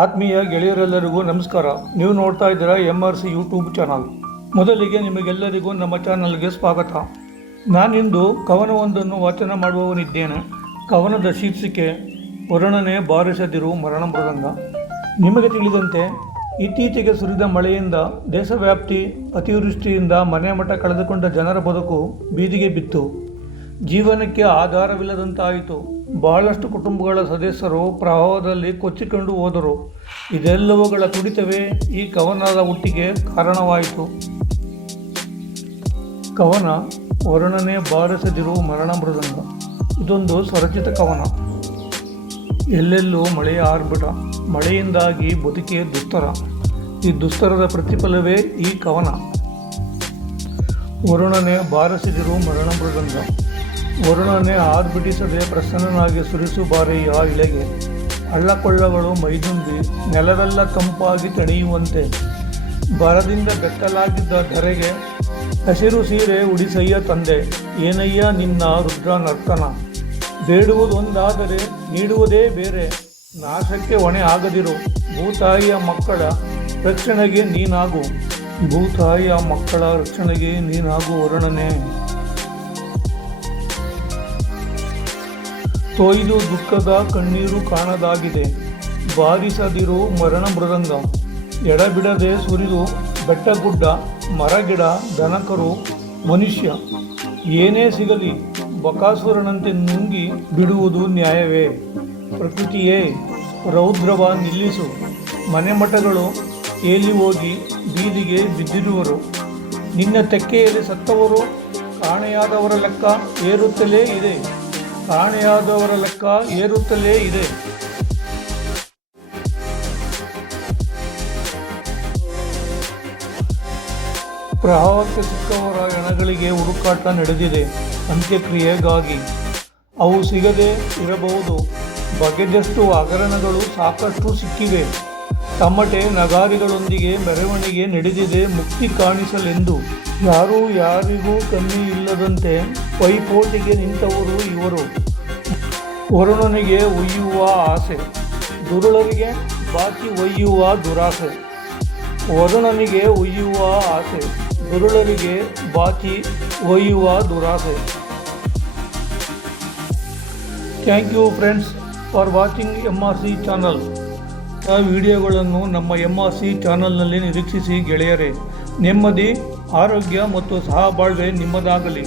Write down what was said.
ಆತ್ಮೀಯ ಗೆಳೆಯರೆಲ್ಲರಿಗೂ ನಮಸ್ಕಾರ. ನೀವು ನೋಡ್ತಾ ಇದ್ದೀರಾ M R C YouTube channel ಮೊದಲಿಗೆ ನಿಮಗೆಲ್ಲರಿಗೂ ನಮ್ಮ ಚಾನಲ್ಗೆ ಸ್ವಾಗತ. ನಾನಿಂದು ಕವನವೊಂದನ್ನು ವಾಚನ ಮಾಡುವವನಿದ್ದೇನೆ. ಕವನದ ಶೀರ್ಷಿಕೆ, ವರ್ಣನೆ ಬಾರಿಸದಿರು ಮರಣ ಮೃದಂಗ. ನಿಮಗೆ ತಿಳಿದಂತೆ, ಇತ್ತೀಚೆಗೆ ಸುರಿದ ಮಳೆಯಿಂದ ದೇಶವ್ಯಾಪ್ತಿ, ಅತಿವೃಷ್ಟಿಯಿಂದ ಮನೆ ಮಠ ಕಳೆದುಕೊಂಡ ಜನರ ಬದುಕು ಬೀದಿಗೆ ಬಿತ್ತು. ಜೀವನಕ್ಕೆ ಆಧಾರವಿಲ್ಲದಂತಾಯಿತು. ಬಹಳಷ್ಟು ಕುಟುಂಬಗಳ ಸದಸ್ಯರು ಪ್ರವಾಹದಲ್ಲಿ ಕೊಚ್ಚಿಕೊಂಡು ಹೋದರು. ಇದೆಲ್ಲವುಗಳ ತುಡಿತವೇ ಈ ಕವನದ ಹುಟ್ಟಿಗೆ ಕಾರಣವಾಯಿತು. ಕವನ ವರ್ಣನೆ ಬಾರಿಸದಿರು ಮರಣ ಮೃದಂಗ. ಇದೊಂದು ಸ್ವರಚಿತ ಕವನ. ಎಲ್ಲೆಲ್ಲೂ ಮಳೆಯ ಆರ್ಭಟ, ಮಳೆಯಿಂದಾಗಿ ಬದುಕೆ ದುಸ್ತರ. ಈ ದುಸ್ತರದ ಪ್ರತಿಫಲವೇ ಈ ಕವನ. ವರುಣನೆ ಬಾರಿಸಿದಿರು ಮರಣ ಮೃದಂಗ. ವರುಣನೆ ಆರ್ಬಿಟಿಸದೆ ಪ್ರಸನ್ನನಾಗಿ ಸುರಿಸು ಬಾರಿ ಆ ಇಳೆಗೆ ಹಳ್ಳಕೊಳ್ಳಗಳು ಮೈದುಂಬಿ ನೆಲವೆಲ್ಲ ತಂಪಾಗಿ ತಣಿಯುವಂತೆ. ಬರದಿಂದ ಬೆತ್ತಲಾಗಿದ್ದ ಧರೆಗೆ ಹಸಿರು ಸೀರೆ ಉಡಿಸಯ್ಯ ತಂದೆ. ಏನಯ್ಯ ನಿನ್ನ ರುದ್ರ ನರ್ತನ? ಬೇಡುವುದೊಂದಾದರೆ ನೀಡುವುದೇ ಬೇರೆ. ನಾಶಕ್ಕೆ ಹೊಣೆ ಆಗದಿರು. ಭೂತಾಯಿಯ ಮಕ್ಕಳ ರಕ್ಷಣೆಗೆ ನೀನಾಗು. ಭೂತಾಯಿಯ ಮಕ್ಕಳ ರಕ್ಷಣೆಗೆ ನೀನಾಗು ವರ್ಣನೆ. ತೊಯ್ದು ದುಃಖದ ಕಣ್ಣೀರು ಕಾಣದಾಗಿದೆ. ಬಾರಿಸದಿರು ಮರಣ ಮೃದಂಗ. ಎಡಬಿಡದೆ ಸುರಿದು ಬೆಟ್ಟಗುಡ್ಡ, ಮರಗಿಡ, ದನಕರು, ಮನುಷ್ಯ. ಏನೇ ಸಿಗಲಿ ಬಕಾಸುರನಂತೆ ನುಂಗಿ ಬಿಡುವುದು ನ್ಯಾಯವೇ. ಪ್ರಕೃತಿಯೇ, ರೌದ್ರವ ನಿಲ್ಲಿಸು. ಮನೆಮಠಗಳು ಏಲಿ ಹೋಗಿ ಬೀದಿಗೆ ಬಿದ್ದಿರುವರು. ನಿನ್ನ ತೆಕ್ಕೆಯಲ್ಲಿ ಸತ್ತವರು, ಕಾಣೆಯಾದವರ ಲೆಕ್ಕ ಏರುತ್ತಲೇ ಇದೆ. ಕಾಣೆಯಾದವರ ಲೆಕ್ಕ ಏರುತ್ತಲೇ ಇದೆ. ಪ್ರವಾಹಕ್ಕೆ ಸಿಕ್ಕವರ ಹೆಣಗಳಿಗೆ ಹುಡುಕಾಟ ನಡೆದಿದೆ. ಅಂತ್ಯಕ್ರಿಯೆಗಾಗಿ ಅವು ಸಿಗದೆ ಇರಬಹುದು. ಬಗೆದಷ್ಟು ಹಗರಣಗಳು ಸಾಕಷ್ಟು ಸಿಕ್ಕಿವೆ. ತಮ್ಮಟೆ ನಗಾರಿಗಳೊಂದಿಗೆ ಮೆರವಣಿಗೆ ನಡೆದಿದೆ ಮುಕ್ತಿ ಕಾಣಿಸಲೆಂದು. ಯಾರೂ ಯಾರಿಗೂ ಕಮ್ಮಿ ಇಲ್ಲದಂತೆ ಪೈಪೋಟಿಗೆ ನಿಂತವರು ಇವರು. ವರುಣನಿಗೆ ಒಯ್ಯುವ ಆಸೆ. ದುರುಳರಿಗೆ ಬಾಕಿ ಒಯ್ಯುವ ದುರಾಸೆ. ವರುಣನಿಗೆ ಒಯ್ಯುವ ಆಸೆ. ದುರುಳರಿಗೆ ಬಾಕಿ ಒಯ್ಯುವ ದುರಾಸೆ. Thank you friends for watching M R C channel. ಆ ವಿಡಿಯೋಗಳನ್ನು ನಮ್ಮ ಎಂ ಆರ್ ಸಿ ಚಾನಲ್ನಲ್ಲಿ ನಿರೀಕ್ಷಿಸಿ ಗೆಳೆಯರೇ. ನೆಮ್ಮದಿ ಆರೋಗ್ಯ ಮತ್ತು ಸಹಬಾಳ್ವೆ ನಿಮ್ಮದಾಗಲಿ.